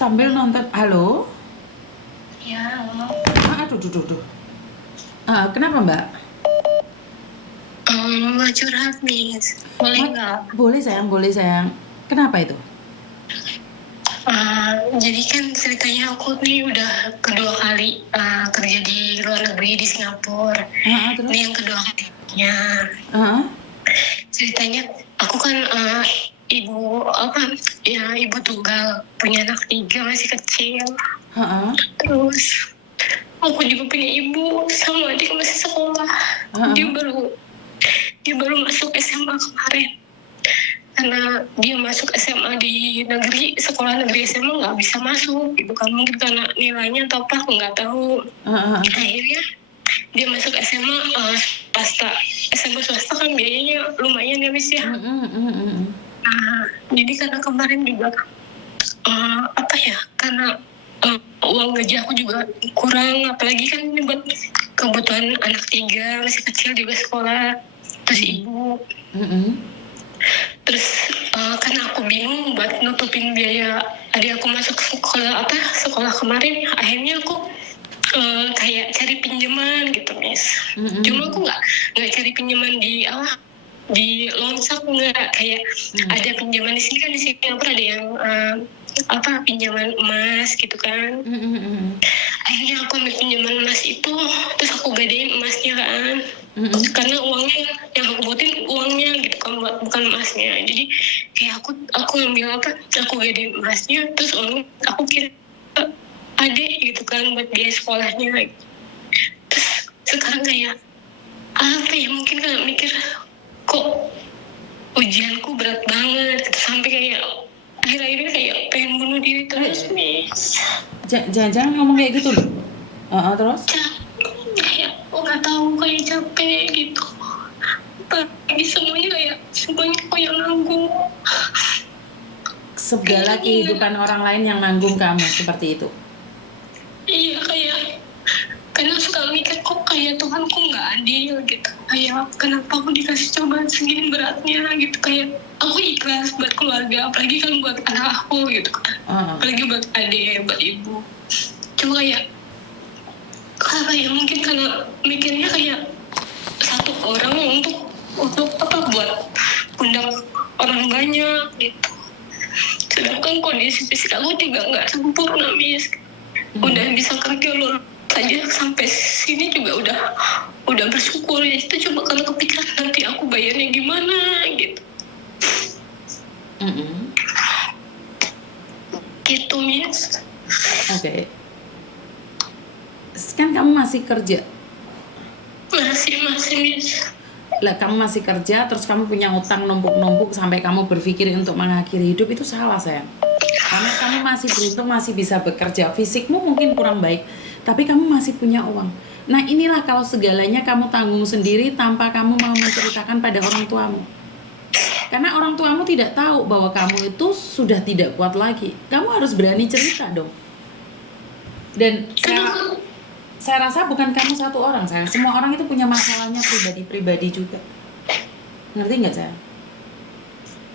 sambil nonton. Halo? Ya, halo. Aduh. Kenapa Mbak? Mau curhat, Miss. Boleh nggak? Boleh sayang. Kenapa itu? Jadi kan ceritanya aku nih udah kedua kali kerja di luar negeri di Singapura. Terus? Ini yang kedua kalinya. Ceritanya aku kan ibu tunggal, punya anak 3 masih kecil. Terus aku juga punya ibu sama adik masih sekolah. Dia baru masuk SMA kemarin. Karena dia masuk SMA di negeri, sekolah negeri SMA nggak bisa masuk gitu kan, mungkin karena nilainya atau apa aku nggak tahu. Akhirnya dia masuk SMA swasta. SMA swasta kan biayanya lumayan ya, Miss ya. Jadi karena kemarin juga karena uang gaji aku juga kurang, apalagi kan ini buat kebutuhan anak 3 masih kecil juga sekolah, terus ibu. Terus karena aku bingung buat nutupin biaya adik aku masuk sekolah kemarin, akhirnya aku kayak cari pinjaman gitu, Miss. Cuma aku nggak cari pinjaman di Lonsak, nggak kayak ada pinjaman di sini kan, di Singapura ada yang pinjaman emas gitu kan. Akhirnya aku ambil pinjaman emas itu, terus aku gadein emasnya kan. Karena uangnya yang aku buatin uangnya gitu kan, bukan emasnya. Jadi kayak aku ambil aku gadein emasnya, terus uangnya aku kirim ke adik gitu kan buat biaya sekolahnya. Terus sekarang kayak mungkin kan mikir kok ujianku berat banget gitu, sampai kayak akhir-akhirnya kayak pengen bunuh diri terus, Miss. Jangan ngomong kayak gitu loh. Terus? Kayak nggak tahu, kayak capek gitu. Apalagi semuanya kayak nanggung. Segala kehidupan orang lain yang nanggung kamu seperti itu. Iya, kayak karena suka mikir kok kayak Tuhan kok nggak adil gitu. Kayak kenapa aku dikasih cobaan segini beratnya gitu. Kayak aku ikhlas buat keluarga, apalagi kan buat anak aku gitu kan. Apalagi buat adik, buat ibu. Cuma kayak mungkin karena mikirnya kayak satu orang untuk buat pundak orang banyak gitu. Sedangkan kondisi fisik aku juga nggak sempurna, Miss. Udah bisa kerja loh saja sampai sini juga udah bersyukur ya. Itu cuma kalau kepikiran nanti aku bayarnya gimana gitu. Gitu, Miss. Oke. Kan kamu masih kerja? Masih, Miss. Lah kamu masih kerja, terus kamu punya utang numpuk-numpuk sampai kamu berpikir untuk mengakhiri hidup, itu salah sayang. Karena kamu masih beruntung masih bisa bekerja, fisikmu mungkin kurang baik, tapi kamu masih punya uang. Nah inilah kalau segalanya kamu tanggung sendiri tanpa kamu mau menceritakan pada orang tuamu. Karena orang tuamu tidak tahu bahwa kamu itu sudah tidak kuat lagi. Kamu harus berani cerita dong. Dan saya rasa bukan kamu satu orang, sayang. Semua orang itu punya masalahnya pribadi-pribadi juga. Ngerti nggak, sayang?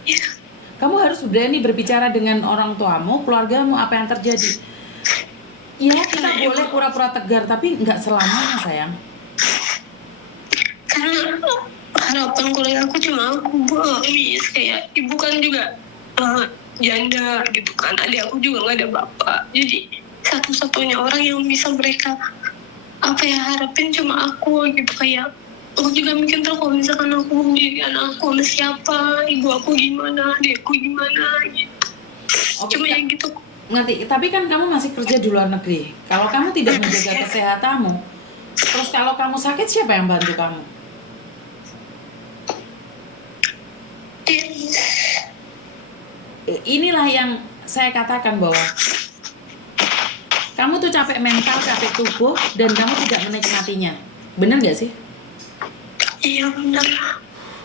Iya. Kamu harus berani berbicara dengan orang tuamu, keluargamu, apa yang terjadi. Ya, kita boleh pura-pura tegar, tapi nggak selamanya, sayang. Karena harapan kuliah aku cuma aku, Miss. Kayak ibu kan juga janda gitu kan. Adik aku juga nggak ada bapak. Jadi satu-satunya orang yang bisa mereka harapin cuma aku gitu. Kayak aku juga mikir tuh kalau misalkan aku jadi anak aku sama siapa, ibu aku gimana, adikku gimana gitu. Cuma yang gitu. Ngerti, tapi kan kamu masih kerja di luar negeri. Kalau kamu tidak menjaga kesehatanmu, terus kalau kamu sakit siapa yang bantu kamu? Inilah yang saya katakan bahwa kamu tuh capek mental, capek tubuh, dan kamu tidak menikmatinya. Bener gak sih? Iya, bener.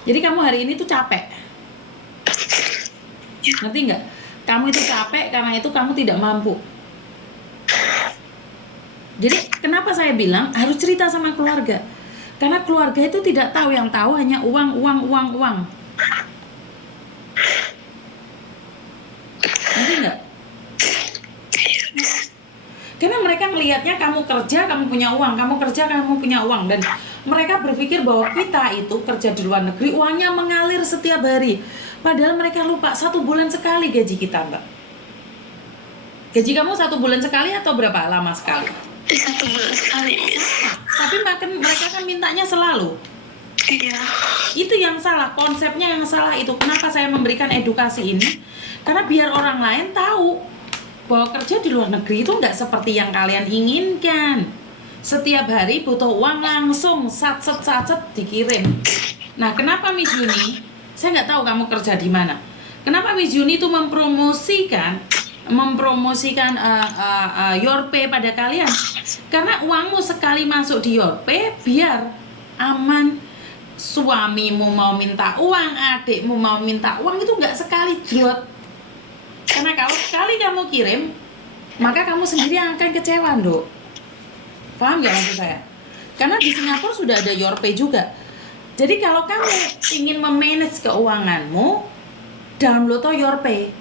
Jadi kamu hari ini tuh capek. Ngerti gak? Kamu itu capek karena itu kamu tidak mampu. Jadi kenapa saya bilang harus cerita sama keluarga? Karena keluarga itu tidak tahu, yang tahu hanya uang. Ngerti nggak? mereka ngelihatnya kamu kerja, kamu punya uang, kamu kerja, kamu punya uang, dan mereka berpikir bahwa kita itu kerja di luar negeri, uangnya mengalir setiap hari. Padahal mereka lupa 1 bulan sekali gaji kita, Mbak. Gaji kamu 1 bulan sekali atau berapa lama sekali? 1 bulan sekali, Miss. Tapi makan mereka kan mintanya selalu. Iya. Itu yang salah, konsepnya yang salah itu. Kenapa saya memberikan edukasi ini? Karena biar orang lain tahu bahwa kerja di luar negeri itu nggak seperti yang kalian inginkan. Setiap hari butuh uang langsung, satset dikirim. Nah, kenapa Miss Yuni? Saya nggak tahu kamu kerja di mana. Kenapa Miss Yuni itu mempromosikan Yorpay pada kalian? Karena uangmu sekali masuk di Yorpay biar aman. Suamimu mau minta uang, adikmu mau minta uang, itu nggak sekali jrot. Karena kalau sekali kamu kirim, maka kamu sendiri yang akan kecewa, Nduk. Paham nggak maksud saya? Karena di Singapura sudah ada Yorpay juga. Jadi kalau kamu ingin memanage keuanganmu, download Yorpay.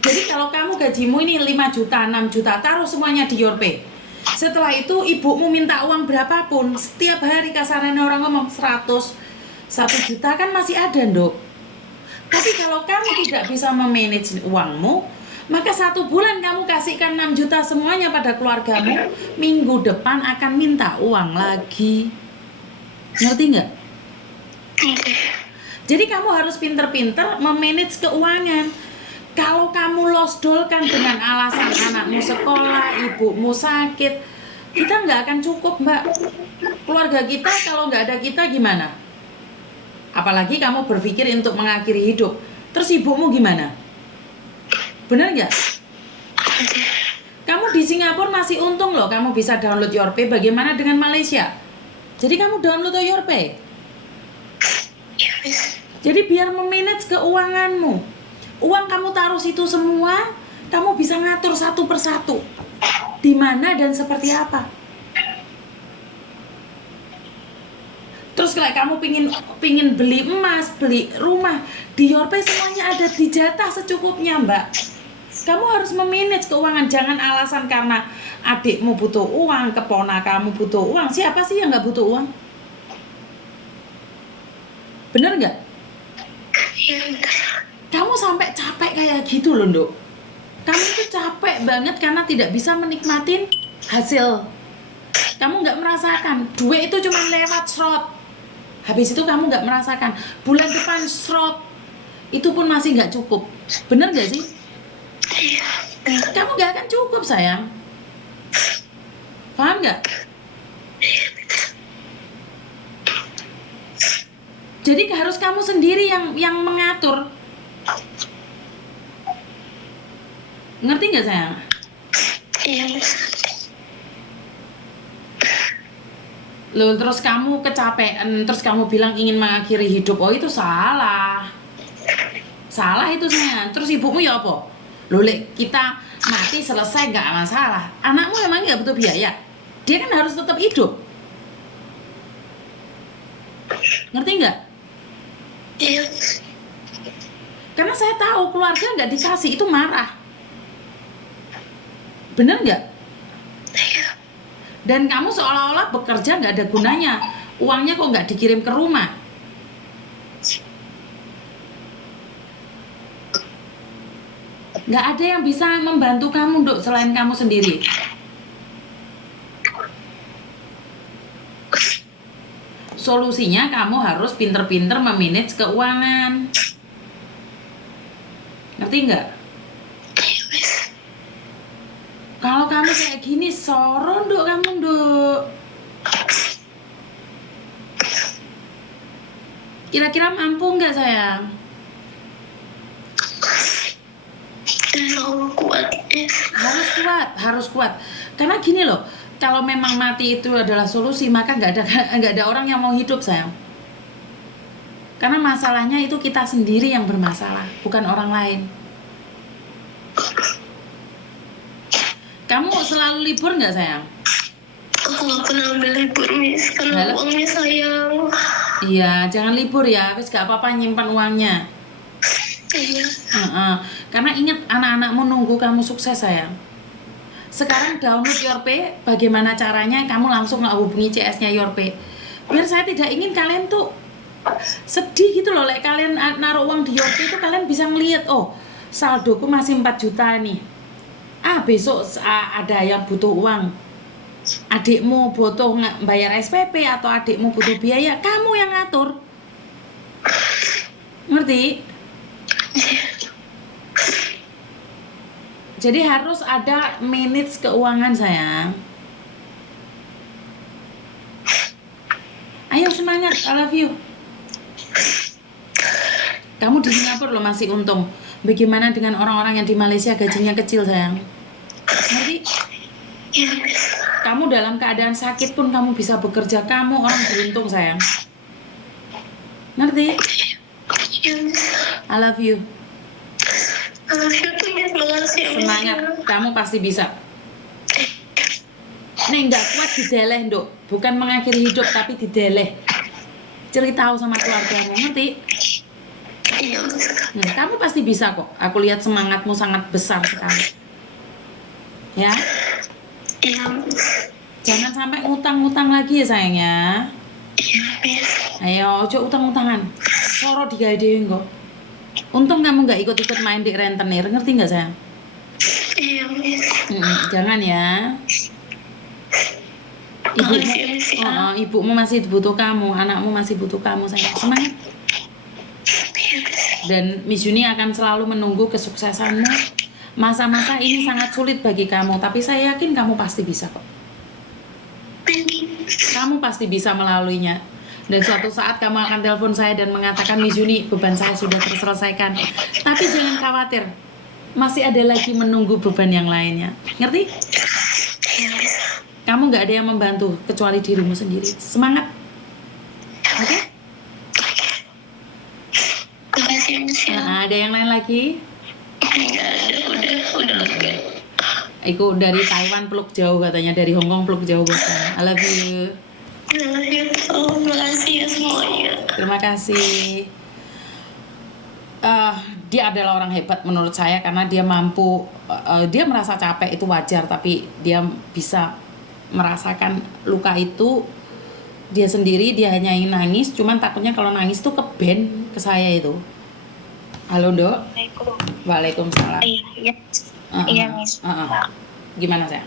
Jadi kalau kamu gajimu ini 5 juta, 6 juta, taruh semuanya di Yorpay. Setelah itu ibumu minta uang berapapun, setiap hari kasarannya orang ngomong 100, 1 juta kan masih ada, Nduk. Tapi kalau kamu tidak bisa memanage uangmu, maka 1 bulan kamu kasihkan 6 juta semuanya pada keluargamu, minggu depan akan minta uang lagi. Ngerti nggak? Jadi kamu harus pinter-pinter memanage keuangan. Kalau kamu losdolkan dengan alasan anakmu sekolah, ibumu sakit, kita nggak akan cukup, Mbak. Keluarga kita kalau nggak ada kita gimana? Apalagi kamu berpikir untuk mengakhiri hidup. Terus ibumu gimana? Benar nggak? Kamu di Singapura masih untung loh, kamu bisa download Yorpay. Bagaimana dengan Malaysia? Jadi kamu download Yorpay. Jadi biar memanage keuanganmu. Uang kamu taruh situ semua, kamu bisa ngatur satu persatu. Di mana dan seperti apa. Terus kalau kamu pingin beli emas, beli rumah, di Yorpay semuanya ada, dijatah secukupnya, Mbak. Kamu harus memanage keuangan. Jangan alasan karena adikmu butuh uang, keponakanmu butuh uang. Siapa sih yang nggak butuh uang? Bener nggak? Iya, benar. Kamu sampai capek kayak gitu loh, Nduk. Kamu tuh capek banget karena tidak bisa menikmatin hasil. Kamu nggak merasakan. Duit itu cuma lewat slot. Habis itu kamu nggak merasakan. Bulan depan slot. Itu pun masih nggak cukup. Bener nggak sih? Iya. Kamu nggak akan cukup, sayang. Paham nggak? Jadi harus kamu sendiri yang mengatur. Ngerti nggak, sayang? Iya, Miss. Loh, terus kamu kecapean, terus kamu bilang ingin mengakhiri hidup. Oh, itu salah. Salah itu, sayang. Terus ibumu ya apa? Loh, Lek, kita mati selesai nggak masalah. Anakmu emang nggak butuh biaya. Dia kan harus tetap hidup. Ngerti nggak? Iya. Karena saya tahu keluarga nggak dikasih itu marah. Bener nggak? Iya. Dan kamu seolah-olah bekerja nggak ada gunanya. Uangnya kok nggak dikirim ke rumah. Nggak ada yang bisa membantu kamu, Dok, selain kamu sendiri. Solusinya kamu harus pinter-pinter memanage keuangan. Ngerti nggak? Iya, Miss. Kalau kamu kayak gini, soron, Dok, kamu, Dok. Kira-kira mampu nggak, sayang? Insya Allah kuat, Miss. Harus kuat. Karena gini loh, kalau memang mati itu adalah solusi, maka nggak ada orang yang mau hidup, sayang. Karena masalahnya itu kita sendiri yang bermasalah, bukan orang lain. Kamu selalu libur nggak, sayang? Aku nggak pernah ambil libur, Miss, karena uangnya sayang. Iya, jangan libur ya, wis gak apa-apa nyimpan uangnya. Iya. Karena ingat, anak-anakmu nunggu kamu sukses, sayang. Sekarang download Yorpay, bagaimana caranya? Kamu langsung hubungi CS-nya Yorpay. Biar saya tidak ingin kalian tuh sedih gitu loh, like kalian naruh uang di Yorpay itu kalian bisa ngeliat, oh saldoku masih 4 juta nih. Besok ada yang butuh uang. Adikmu butuh bayar SPP atau adikmu butuh biaya, kamu yang ngatur. Ngerti? Jadi harus ada manage keuangan sayang. Ayo semangat, I love you. Kamu di Singapura loh masih untung. Bagaimana dengan orang-orang yang di Malaysia gajinya kecil sayang? Ngerti? Kamu dalam keadaan sakit pun kamu bisa bekerja, kamu orang beruntung sayang. Ngerti? I love you. Semangat, kamu pasti bisa. Nek nggak kuat dideleh, Nduk. Bukan mengakhiri hidup tapi dideleh. Cerita sama keluargamu, ngerti? Kamu pasti bisa kok. Aku lihat semangatmu sangat besar sekali. Ya? Jangan sampai ngutang-ngutang lagi ya sayangnya. Ayo, ojo utang-utangan. Soro digadein kok. Untung kamu nggak ikut-ikut main di rentenir, ngerti nggak sayang? Jangan ya. Ibumu masih butuh kamu, anakmu masih butuh kamu sayang. Semangat. Dan Miss Juni akan selalu menunggu kesuksesanmu. Masa-masa ini sangat sulit bagi kamu, tapi saya yakin kamu pasti bisa kok. Kamu pasti bisa melaluinya. Dan suatu saat kamu akan telepon saya dan mengatakan, Miss Juni, beban saya sudah terselesaikan. Tapi jangan khawatir, masih ada lagi menunggu beban yang lainnya. Ngerti? Kamu gak ada yang membantu kecuali dirimu sendiri. Semangat. Oke? Nah, ada yang lain lagi? Udah. Iku dari Taiwan peluk jauh katanya, dari Hong Kong peluk jauh buat kamu. I love you. Terima kasih ya semuanya. Terima kasih. Dia adalah orang hebat menurut saya karena dia mampu, dia merasa capek itu wajar, tapi dia bisa merasakan luka itu dia sendiri. Dia hanya ingin nangis, cuman takutnya kalau nangis tuh keben ke saya itu. Halo Dok. Waalaikumsalam. Iya, Miss. Gimana sayang?